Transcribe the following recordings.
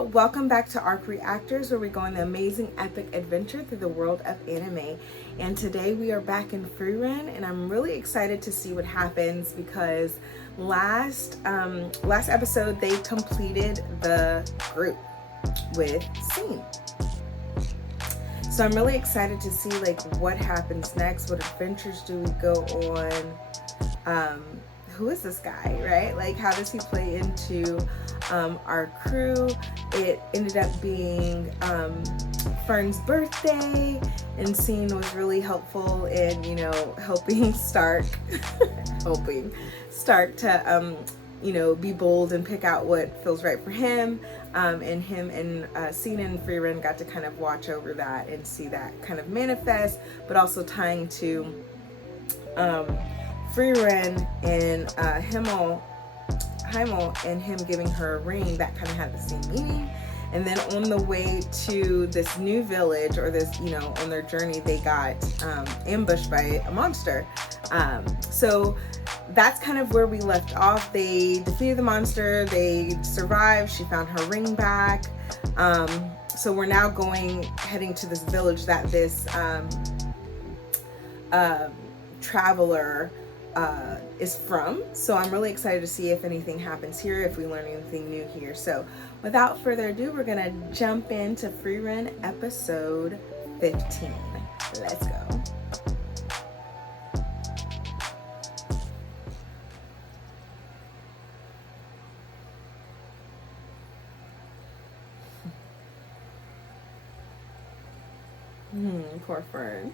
y'all, welcome back to A.R.C Reactors, where we go on the amazing epic adventure through the world of anime. And today we are back in Frieren, and I'm really excited to see what happens because last episode they completed the group with Sein. So I'm really excited to see like what happens next. What adventures do we go on? Who is this guy, right? Like, how does he play into our crew? It ended up being Fern's birthday, and Sein was really helpful in, helping Stark, to, be bold and pick out what feels right for him. And him and Sein and Frieren got to kind of watch over that and see that kind of manifest, but also tying to Frieren and Himmel and him giving her a ring, that kind of had the same meaning. And then on the way to this new village, or this, on their journey, they got ambushed by a monster. So that's kind of where we left off. They defeated the monster, they survived, she found her ring back. So we're now heading to this village that this traveler is from. So I'm really excited to see if anything happens here, if we learn anything new here. So without further ado, we're gonna jump into Frieren Episode 15. Let's go. Poor Fern.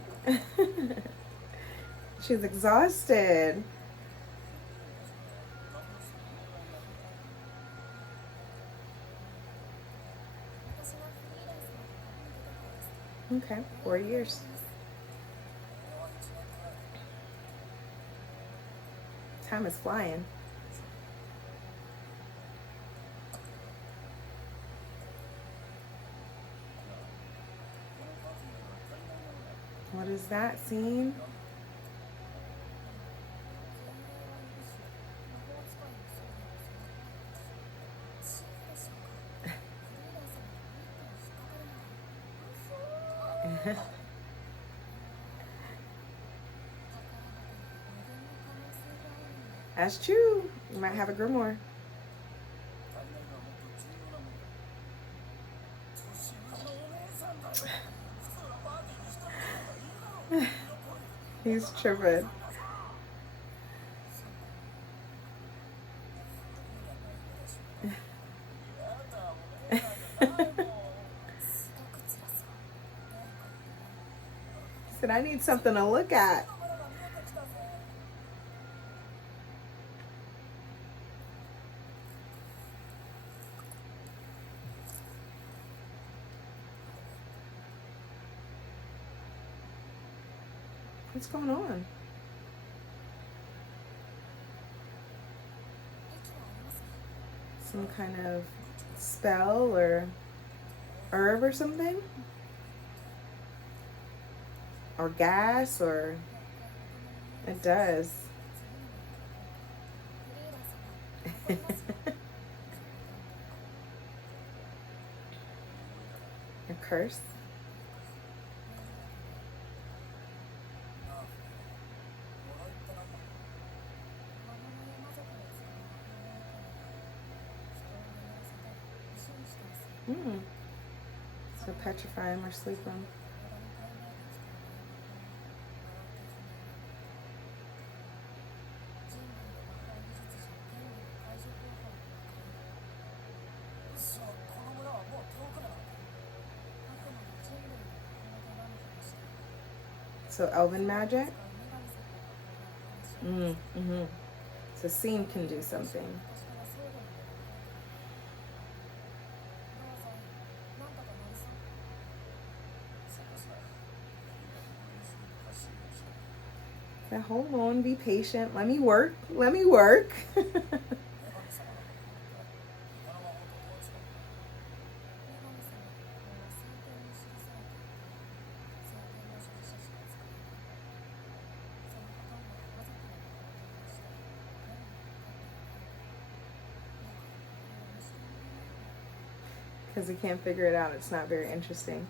She's exhausted. Okay, 4 years. Time is flying. What is that scene? That's true. You might have a grimoire. He's tripping. He said, I need something to look at. What's going on? Some kind of spell or herb or something? Or gas, or it does. A curse? So petrify him or sleep him. So elven magic? So Sein can do something. Now hold on, be patient. Let me work. because he can't figure it out. It's not very interesting.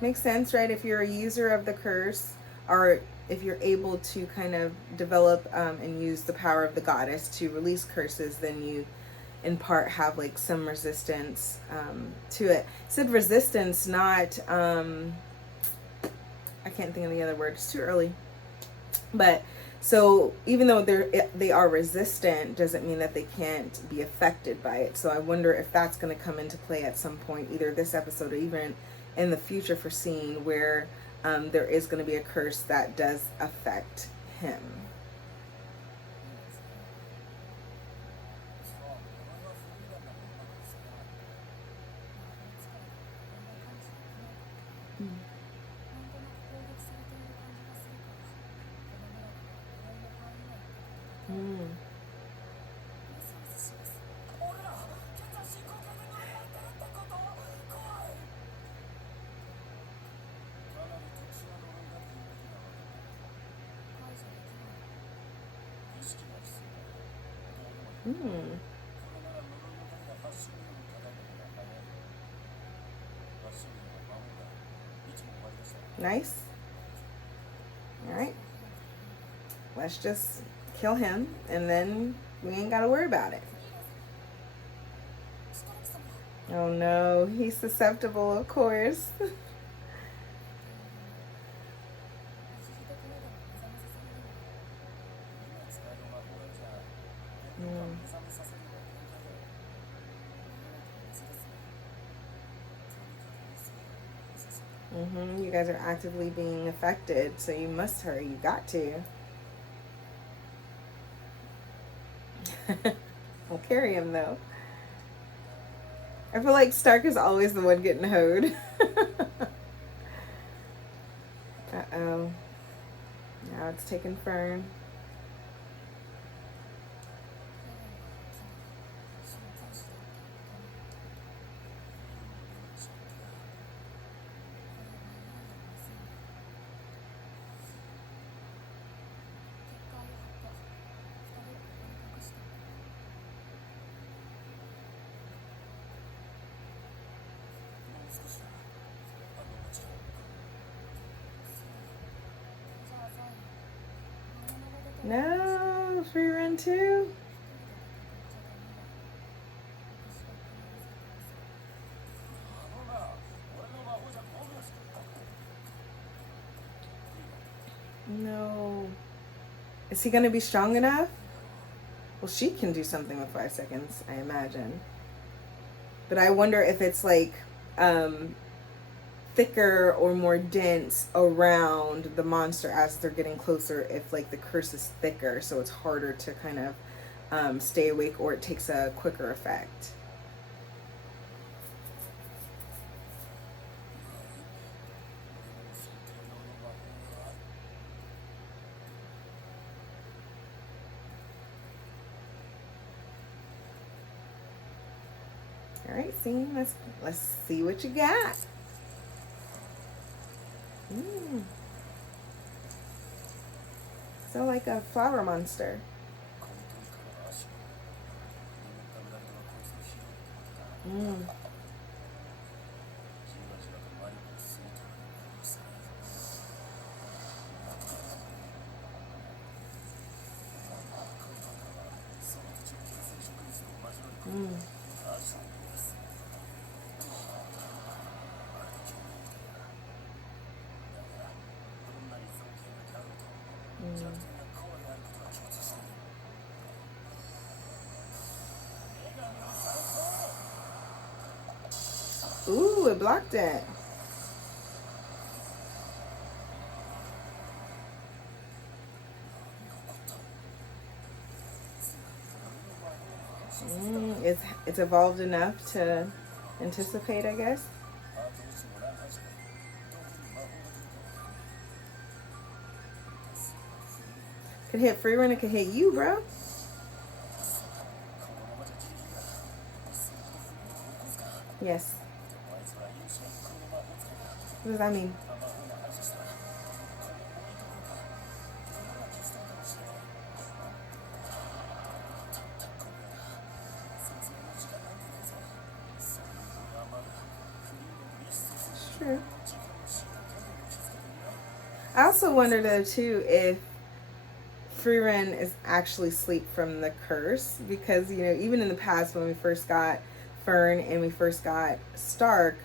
Makes sense, right? If you're a user of the curse, or if you're able to kind of develop and use the power of the goddess to release curses, then you in part have like some resistance to it. I said resistance, not I can't think of the other word, it's too early. But so even though they are resistant, doesn't mean that they can't be affected by it. So I wonder if that's going to come into play at some point, either this episode or even in the future for Sein, where there is going to be a curse that does affect him. Nice. All right. Let's just kill him, and then we ain't got to worry about it. Oh no, he's susceptible, of course. You guys are actively being affected, so you must hurry. You got to. I'll carry him though. I feel like Stark is always the one getting hoed. Uh-oh. Now it's taking Fern. No, Frieren too. No. Is he going to be strong enough? Well, she can do something with 5 seconds, I imagine. But I wonder if it's like thicker or more dense around the monster as they're getting closer, if like the curse is thicker, so it's harder to kind of stay awake, or it takes a quicker effect. All right, Sein, let's see what you got. So like a flower monster. Ooh, it blocked it. It's evolved enough to anticipate, I guess. Could hit Frieren, it could hit you, bro. Yes. What does that mean? It's true. I also wonder though too if Frieren is actually asleep from the curse, because even in the past when we first got Fern and we first got Stark,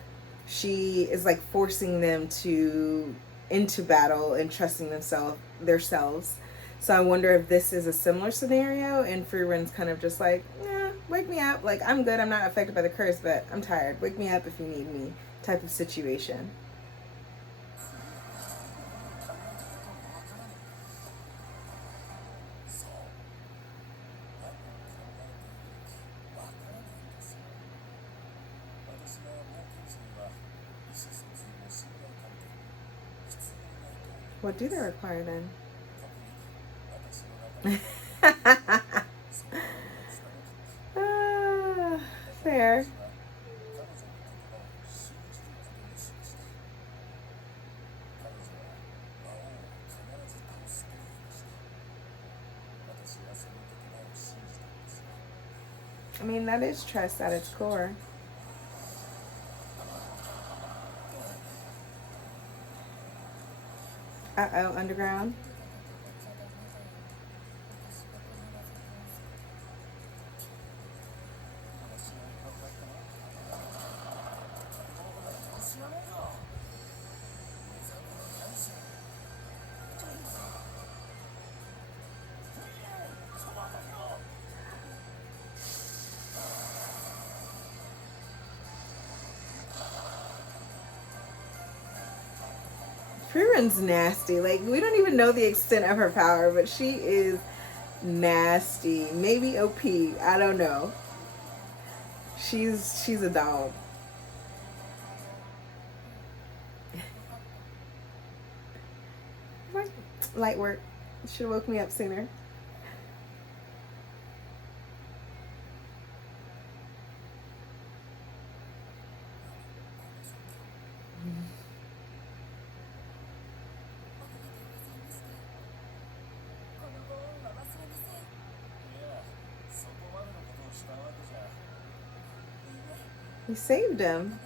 she is like forcing them to into battle and trusting themselves. So I wonder if this is a similar scenario and Frieren's kind of just like, nah, wake me up. Like, I'm good. I'm not affected by the curse, but I'm tired. Wake me up if you need me, type of situation. What do they require then? Fair. I mean, that is trust at its core. Uh-oh, underground. Frieren's nasty. Like, we don't even know the extent of her power, but she is nasty. Maybe OP. I don't know. She's a dog. Light work. Should have woke me up sooner. You saved him.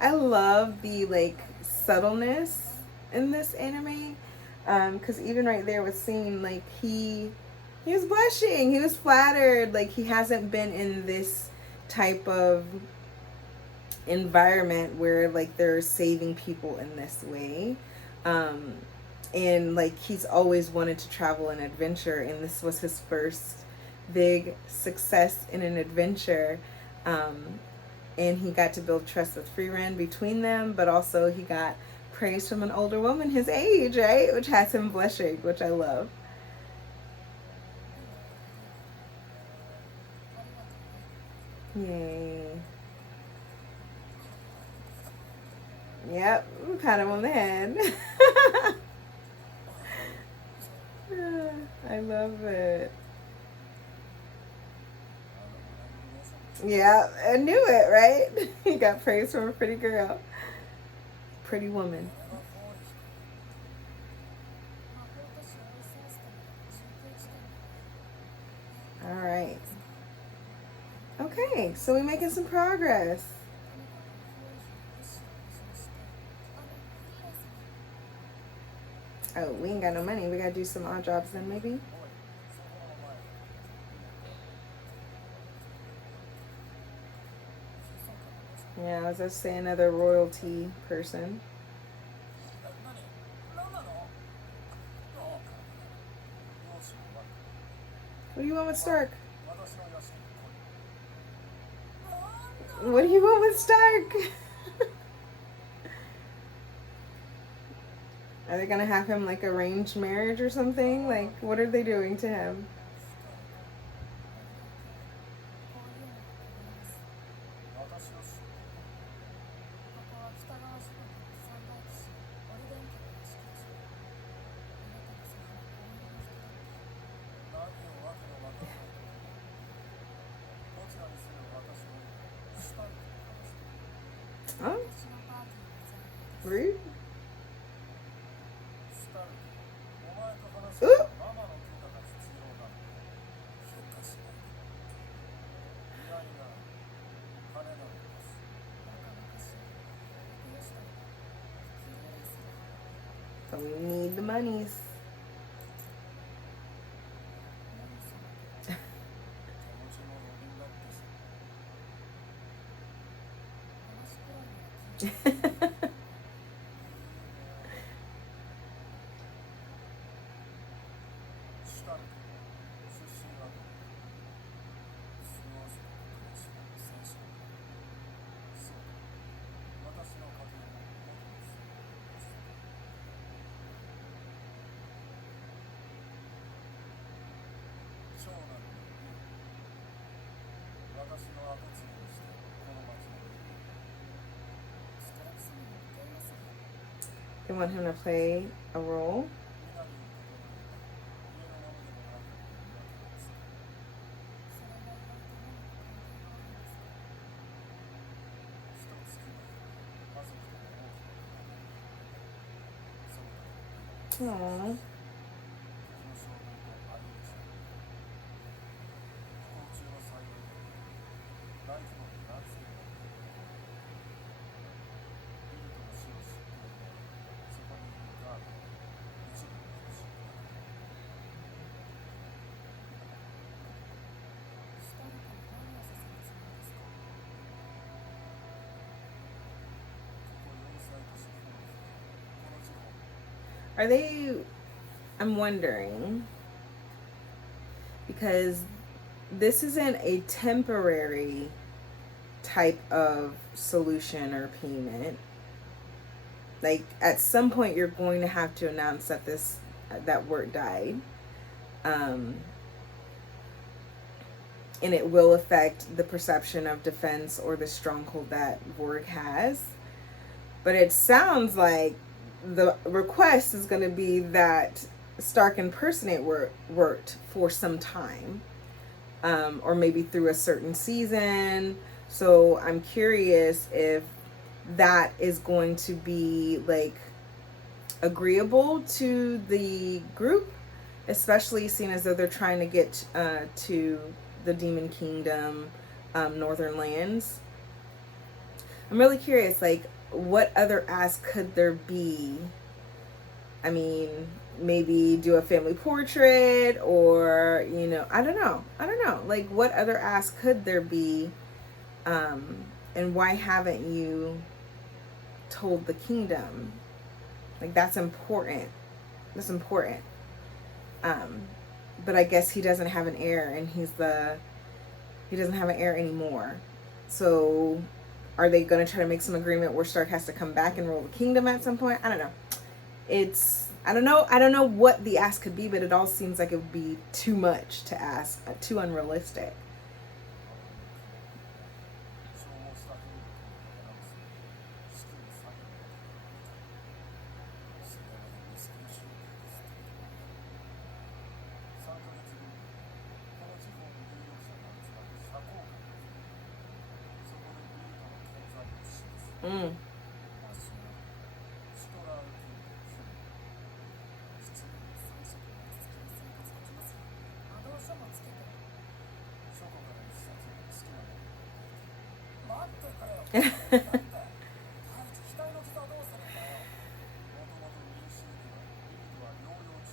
I love the like subtleness in this anime, because even right there with Sein, like he was blushing, he was flattered, like he hasn't been in this type of environment where like they're saving people in this way. um and like he's always wanted to travel and adventure, and this was his first big success in an adventure. And he got to build trust with Frieren between them, but also he got praise from an older woman his age, right, which has him blushing, which I love. Yay. Yep, pat him on the head. I love it. Yeah, I knew it, right? He got praise from a pretty girl. Pretty woman. All right. Okay, so we're making some progress. Oh, we ain't got no money. We gotta do some odd jobs then, maybe? Yeah, I was just saying another royalty person. What do you want with Stark? What do you want with Stark? Are they gonna have him like arranged marriage or something? Like, what are they doing to him? rude. Ooh. So we need the monies. They want him to play a role. Aww. Are they, I'm wondering, because this isn't a temporary type of solution or payment. Like at some point you're going to have to announce that that Wirt died. And it will affect the perception of defense or the stronghold that Vorg has. But it sounds like the request is going to be that Stark impersonate Wirt for some time, or maybe through a certain season. So I'm curious if that is going to be like agreeable to the group, especially seeing as though they're trying to get to the Demon Kingdom, Northern Lands. I'm really curious, like, what other ask could there be? I mean, maybe do a family portrait, or, you know, I don't know. Like, what other ask could there be? And why haven't you told the kingdom? Like, that's important. But I guess he doesn't have an heir, and he doesn't have an heir anymore. So are they going to try to make some agreement where Stark has to come back and rule the kingdom at some point? I don't know. I don't know what the ask could be, but it all seems like it would be too much to ask, too unrealistic. Mm.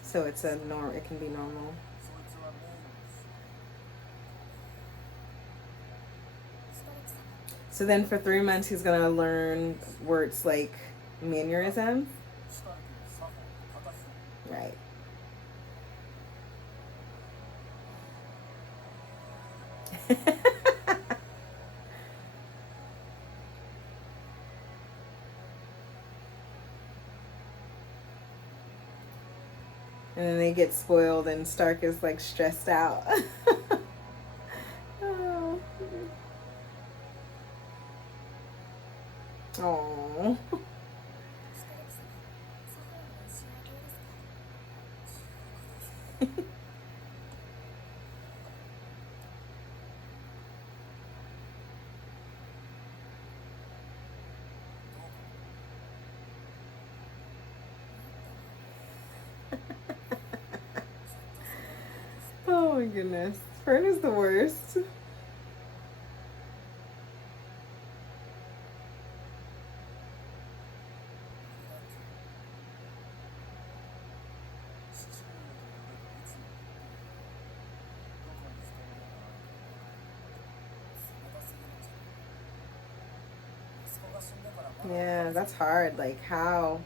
So it's it can be normal. So then for 3 months he's gonna learn words like mannerism. Right. And then they get spoiled and Stark is like stressed out. Oh. Aww. my goodness. Frieren is the worst. Yeah, that's hard. Like, how?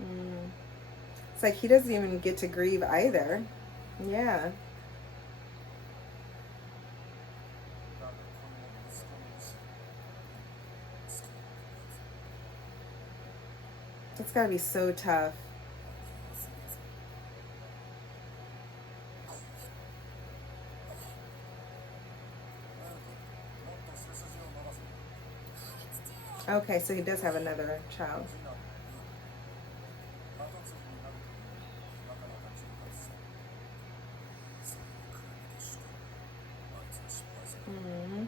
Mm. It's like he doesn't even get to grieve either. Yeah. It's gotta be so tough. Okay, so he does have another child. Mm-hmm.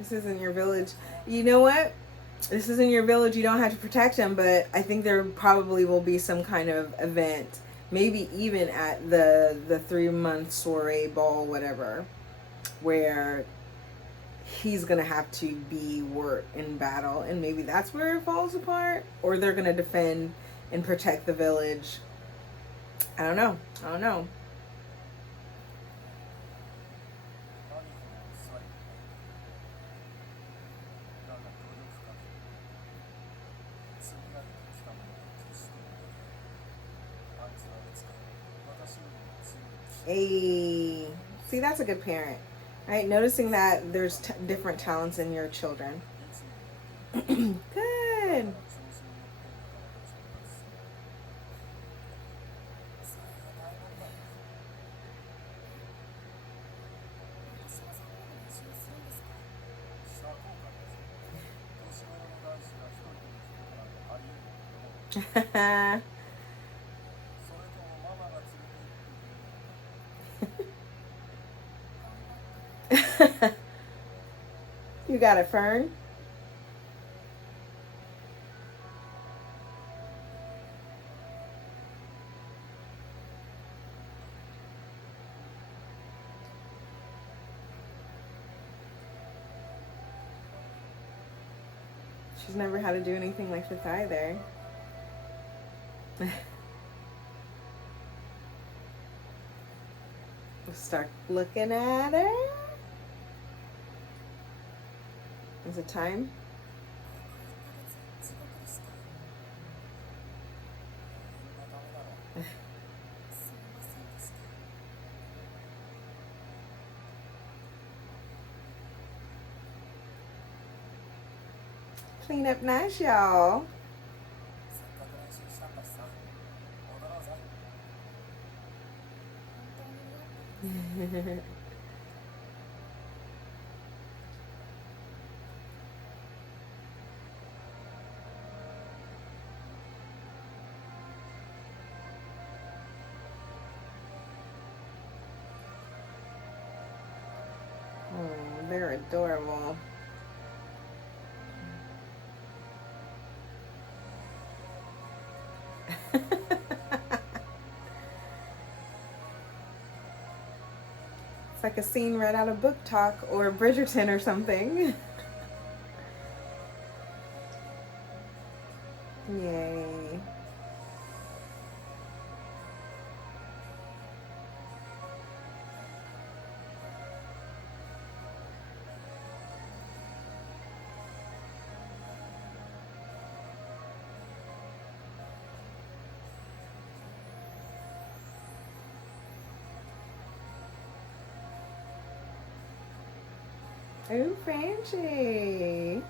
This isn't your village. You know what? This isn't your village. You don't have to protect him, but I think there probably will be some kind of event, maybe even at the 3 month soiree ball, whatever, where he's gonna have to be in battle, and maybe that's where it falls apart, or they're gonna defend and protect the village. I don't know. I don't know. Hey, see, that's a good parent, right? Noticing that there's different talents in your children. Good. You got it, Fern. She's never had to do anything like this either. Start looking at her. Is it time? Clean up nice, y'all. Oh, they're adorable. It's like a scene right out of Book Talk or Bridgerton or something. Yay. Ooh, Francie.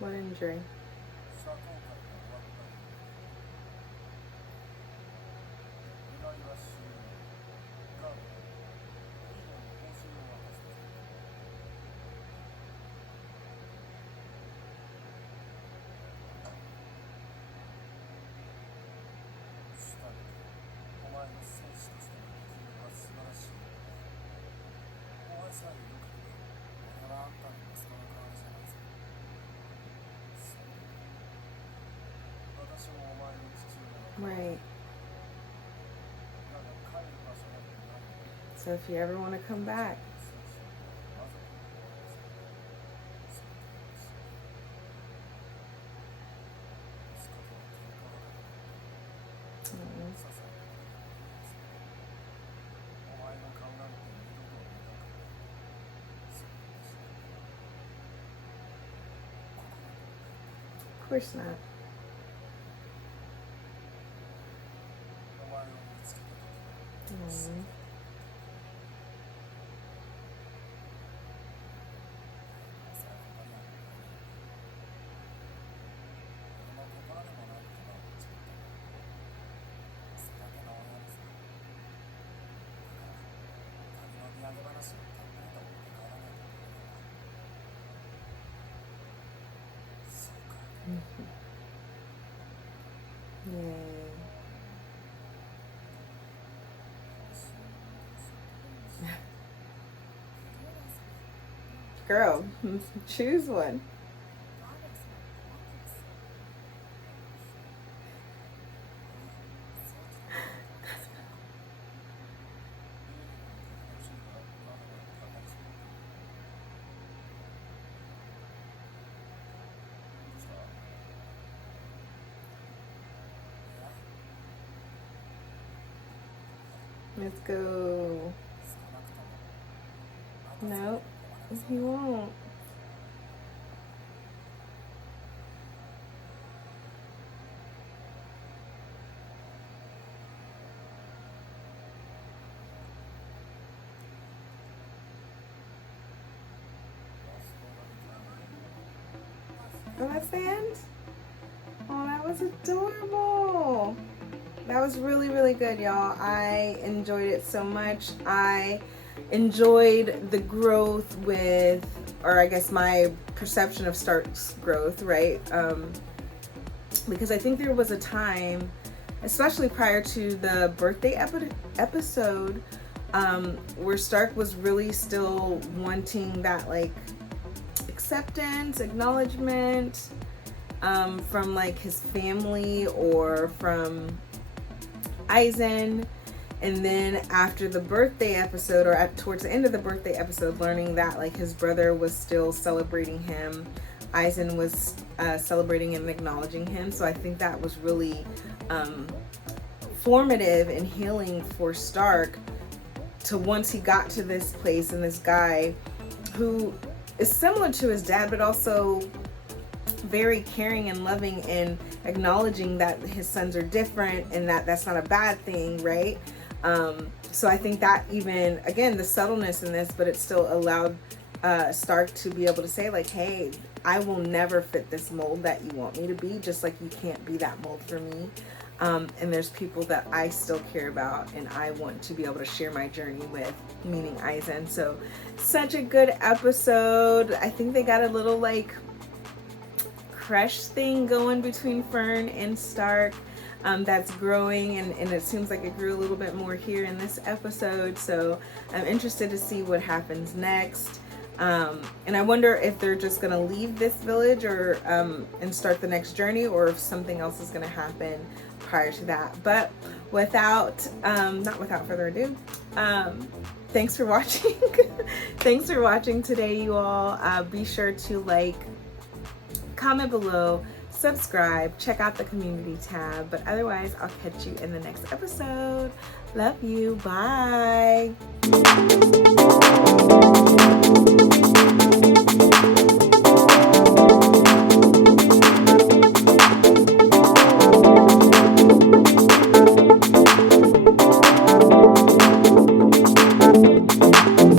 What injury? Right. So if you ever want to come back. Of course not. Yay. Girl, choose one. Let's go. Nope, he won't. Oh, that's the end? Oh, that was adorable. That was really, really good, y'all. I enjoyed it so much. I enjoyed the growth with, or I guess my perception of Stark's growth, right? Because I think there was a time, especially prior to the birthday episode, where Stark was really still wanting that like acceptance, acknowledgement from like his family or from Eisen. And then after the birthday episode, or towards the end of the birthday episode, learning that like his brother was still celebrating him, Eisen was celebrating and acknowledging him. So I think that was really formative and healing for Stark, to once he got to this place and this guy who is similar to his dad, but also very caring and loving and acknowledging that his sons are different and that that's not a bad thing, right? So I think that even, again, the subtleness in this, but it still allowed Stark to be able to say like, hey, I will never fit this mold that you want me to be, just like you can't be that mold for me. And there's people that I still care about and I want to be able to share my journey with, meaning Eisen. So such a good episode. I think they got a little like crush thing going between Fern and Stark that's growing, and it seems like it grew a little bit more here in this episode. So I'm interested to see what happens next. And I wonder if they're just going to leave this village or and start the next journey, or if something else is going to happen prior to that. But not without further ado, thanks for watching. Thanks for watching today, you all. Be sure to like, comment below, subscribe, check out the community tab. But otherwise, I'll catch you in the next episode. Love you. Bye.